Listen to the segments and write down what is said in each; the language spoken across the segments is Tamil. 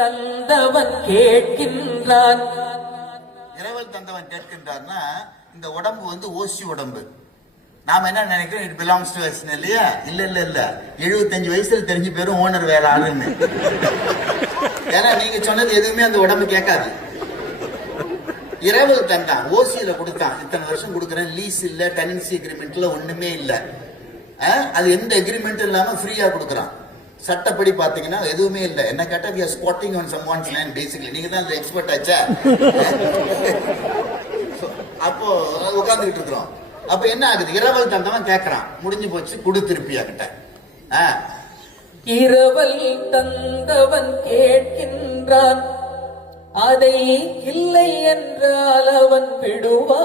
தந்தவன் கேட்கின்றான். இரவல் தந்தவன் கேட்கின்றான்னா இந்த உடம்பு வந்து ஓசி உடம்பு. நாம என்ன நினைக்கிறோம், இட் பிலாங்ஸ் டு அஸ் இல்லையா? இல்ல இல்ல இல்ல, 75 வயசுல தெரிஞ்சு பேரும் ஓனர் வேற ஆளுன்னு. ஏன்னா நீங்க சொன்னது எதுவுமே அந்த உடம்பு கேட்காது. இரவல் தந்தான், ஓசியில கொடுத்தான், இத்தனை வருஷம் கொடுக்குறேன், லீஸ் இல்ல, டெனன்சி அக்ரிமெண்ட்ல ஒண்ணுமே இல்ல. அது எந்த அக்ரிமெண்ட் இல்லாம ஃப்ரீயா கொடுக்குறான். சட்டப்படி பாத்தீங்கன்னா எதுவுமே இல்ல. என்ன கேட்டா we are squatting on someone's land basically. நீங்க தான் எக்ஸ்பர்ட் ஆச்சா. அப்போ உட்கார்ந்துகிட்டு இருக்கிறோம். அப்ப என்ன ஆகுது, இரவல் தந்தவன் கேட்கறான், முடிஞ்சு போச்சு, குடு திருப்பியா கிட்ட. இரவல் தந்தவன் கேட்கின்றான், அதை இல்லை என்றால் அவன் விடுவானா?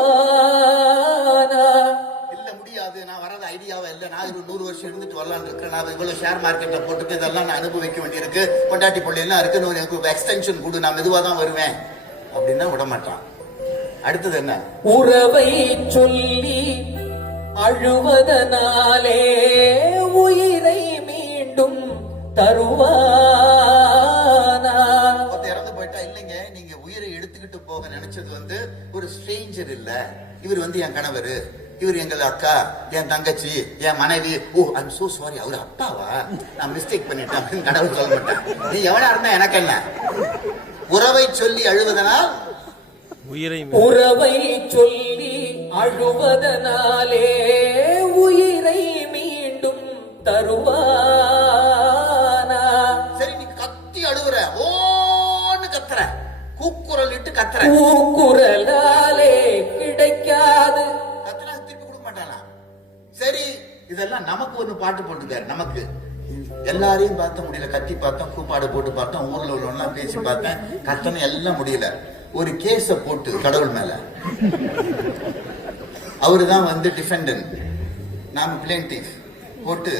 இல்ல முடியாது, நான் வரது ஐடியாவா இல்ல, நான் 100 வருஷம் இருந்துட்டு வரலான்னு இருக்கேன், நான் இவ்வளவு ஷேர் மார்க்கெட்ல போட்டுட்டு இதெல்லாம் நான் அனுபவிக்க வேண்டியிருக்கு, கொண்டாட்டி பொண்ணு எல்லாம் இருக்கு, எனக்கு எக்ஸ்டென்ஷன் கொடு, நான் மெதுவா தான் வருவேன் அப்படின்னா விட மாட்டான். அடுத்தது என்ன, உறவை சொல்லி அழுவதனாலே உயிரை மீண்டும் தருவானா? இறந்து போயிட்டா, இல்லைங்க நீங்க உயிரை எடுத்துக்கிட்டு போக நினைச்சது வந்து ஒரு ஸ்ட்ரேஞ்சர் இல்ல, இவர் வந்து என் கணவர், இவர் எங்கள் அக்கா, என் தங்கச்சி, என் மனைவி. ஓ ஐம் சோ சாரி, அவர் அப்பாவா, நான் மிஸ்டேக் பண்ணிட்டேன் அப்படின்னு கடவுள் சொல்ல மாட்டேன். நீ எவனா இருந்தா எனக்கு என்ன. உறவை சொல்லி அழுவதனால், உறவை சொல்லி அழுவதனாலே உயிரை மீண்டும் தருவானா? சரி நீ கத்தி அழுவுற, ஓன்னு கத்துற, கூக்குரல் இட்டு கத்துற, கூக்குரலாலே கிடைக்காது, கத்துனா திருப்பி கொடுக்க மாட்டானா? சரி இதெல்லாம் நமக்கு ஒரு பாட்டு போட்டுக்காரு. நமக்கு எல்லாரையும் பார்த்த முடியல, கத்தி பார்த்தோம், கூப்பாடு போட்டு பார்த்தோம், ஊர்ல உள்ளவெல்லாம் பேசி பார்த்தேன், கத்தனை எல்லாம் முடியல. ஒரு கேஸ போட்டு கடவுள் மேல, அவருதான் வந்து டிஃபெண்டன்ட், நாம பிளேன்டிஃப் போட்டு,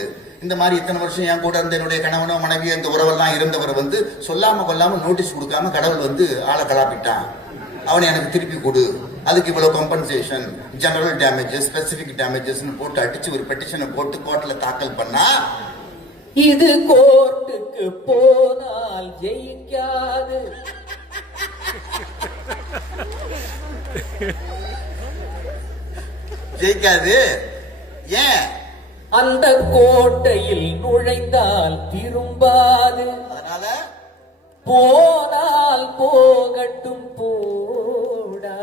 இந்த மாதிரி இத்தனை வருஷம் என் கூட இருந்த என்னுடைய கணவனோ மனைவியோ இந்த உறவெல்லாம் இருந்தவர் வந்து சொல்லாம கொல்லாம நோட்டீஸ் கொடுக்காம கடவுள் வந்து ஆளை கலாப்பிட்டான், அவனை எனக்கு திருப்பி கொடு, அதுக்கு இவ்வளவு compensation, general damages, specific damages போட்டு அடிச்சு ஒரு பெட்டிஷனை போட்டு கோர்ட்ல தாக்கல் பண்ணா, இது கோர்ட்டுக்கு போனால் ஜெயிக்காது, ஜெயிக்காது. ஏன்? அந்த கோட்டையில் நுழைந்தால் திரும்பாது, அதனால போனால் போகட்டும் போடா.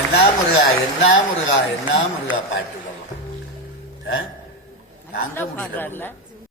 என்ன முருகா, என்ன முருகா, என்ன முருகா பாட்டு தாங்க முடியல.